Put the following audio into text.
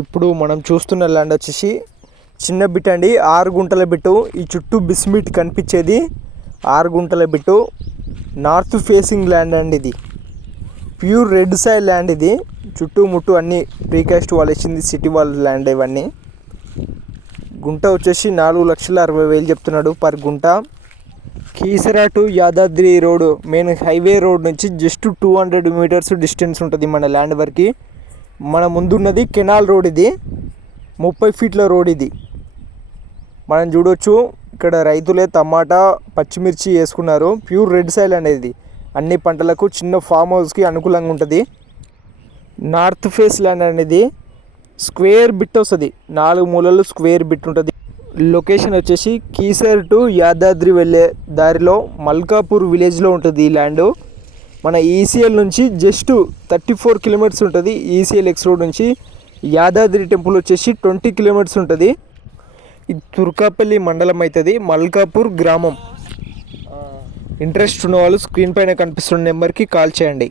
ఇప్పుడు మనం చూస్తున్న ల్యాండ్ వచ్చేసి చిన్న బిట్ అండి, 6 గుంటల బిట్టు. ఈ చుట్టూ బిస్మిట్ కనిపించేది 6 గుంటల బిట్టు. నార్త్ ఫేసింగ్ ల్యాండ్ అండి, ఇది ప్యూర్ రెడ్ సాయిల్ ల్యాండ్. ఇది చుట్టూ ముట్టు అన్ని ప్రీకాస్ట్ వాల్ వేసింది, సిటీ వాల్ ల్యాండ్. ఇవన్నీ గుంట వచ్చేసి 4,60,000 చెప్తున్నాడు పర్ గుంట. Keesara to Yadadri road, main highway road నుంచి జస్ట్ 200 మీటర్స్ డిస్టెన్స్ ఉంటుంది మన ల్యాండ్ వరకు. మన ముందున్నది కెనాల్ రోడ్, ఇది 30 ఫీట్ల రోడ్. ఇది మనం చూడొచ్చు. ఇక్కడ రైతులే టమాటా పచ్చిమిర్చి వేసుకున్నారు. ప్యూర్ రెడ్ సాయిల్ అనేది అన్ని పంటలకు, చిన్న ఫామ్ హౌస్కి అనుకూలంగా ఉంటుంది. నార్త్ ఫేస్ ల్యాండ్ అనేది స్క్వేర్ బిట్ వస్తుంది, 4 మూలలు స్క్వేర్ బిట్ ఉంటుంది. లొకేషన్ వచ్చేసి కీసర్ టు యాదాద్రి వెళ్ళే దారిలో మల్కాపూర్ విలేజ్లో ఉంటుంది ఈ ల్యాండ్. మన ఈసీఎల్ నుంచి జస్ట్ 34 కిలోమీటర్స్ ఉంటుంది. ఈసీఎల్ ఎక్స్ రోడ్ నుంచి యాదాద్రి టెంపుల్ వచ్చేసి 20 కిలోమీటర్స్ ఉంటుంది. ఇది తుర్కాపల్లి మండలం అవుతుంది, మల్కాపూర్ గ్రామం. ఇంట్రెస్ట్ ఉన్న వాళ్ళు స్క్రీన్ పైన కనిపిస్తున్న నెంబర్కి కాల్ చేయండి.